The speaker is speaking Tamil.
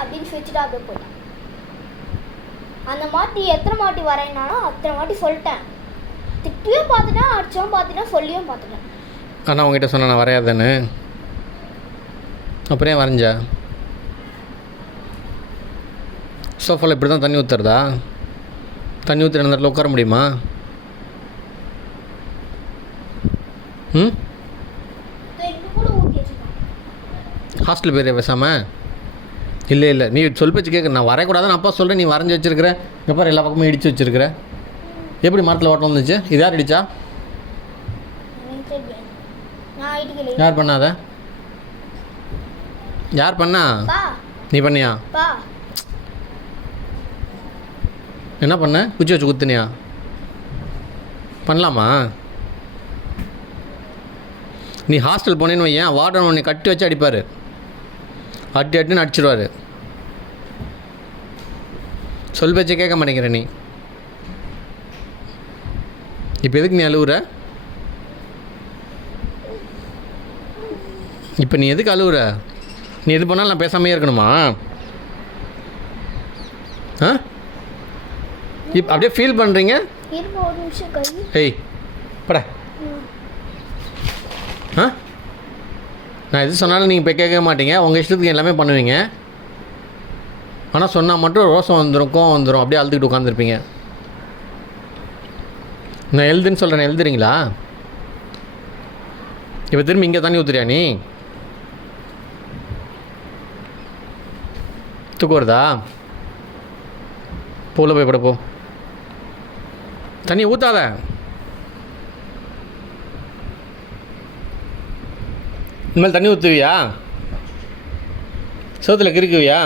அப்படின்னு வச்சுட்டு அப்படியே போயிட்டான். அந்த மாட்டி எத்தனை மாட்டி வரையினாலும் அத்தனை மாட்டி சொல்லிட்டேன். திட்டியும் பார்த்துட்டேன், அடிச்சும் பார்த்துட்டேன், சொல்லியும் பார்த்துட்டேன். ஆனால் அவங்ககிட்ட சொன்ன நான் வரையாதானே, அப்புறம் ஏன் வரைஞ்சா? சோஃபாவில் இப்படி தான் தண்ணி ஊற்றுறதா? தண்ணி ஊற்றி அந்த இடத்துல உட்கார முடியுமா? ம், ஹாஸ்டல் பேர் பேசாமல் இல்லை இல்லை, நீ சொல் பேச்சு கேட்க. நான் வரையக்கூடாதுன்னு அப்பா சொல்கிறேன், நீ வரைஞ்சி வச்சுருக்கிற. இங்கே பாரு எல்லா பக்கமும் இடித்து வச்சுருக்கிற. எப்படி மரத்தில் ஓட்டம் வந்துச்சு? இது யார் இடிச்சா? யார் பண்ணாத? யார் பண்ணா? நீ பண்ணியா? என்ன பண்ண? குச்சி வச்சு குத்துனியா? பண்ணலாமா? நீ ஹாஸ்டல் போனேன்னு வையன், வார்டன் உன்னை கட்டி வச்சு அடிப்பார். அட்டுன்னு அடிச்சிடுவார். சொல் பேச்சை கேட்க மாட்டேங்கிற நீ. இப்போ எதுக்கு நீ அழுவுற? இப்போ நீ எதுக்கு அழுவுற? நீ எது பண்ணாலும் நான் பேசாமையே இருக்கணுமா? ஆ, இப்போ அப்படியே ஃபீல் பண்ணுறீங்க. ஏய் பட. ஆ, நான் எது சொன்னாலும் நீங்கள் இப்போ கேட்க மாட்டீங்க, உங்கள் இஷ்டத்துக்கு எல்லாமே பண்ணுவீங்க. ஆனால் சொன்னால் மட்டும் ரோசம் வந்துடும், கோவம் வந்துடும், அப்படியே அழுதுகிட்டு உட்காந்துருப்பீங்க. நான் எழுதுன்னு சொல்கிறேன், எழுதுறீங்களா? இப்போ திரும்பி இங்கே தண்ணி ஊற்றுறியா நீ? தூக்கம் வருதா? போல போய் பட போ. தண்ணி ஊற்றாத. இனிமேல் தண்ணி ஊற்றுவியா? சோத்தில் கிறுக்குவியா?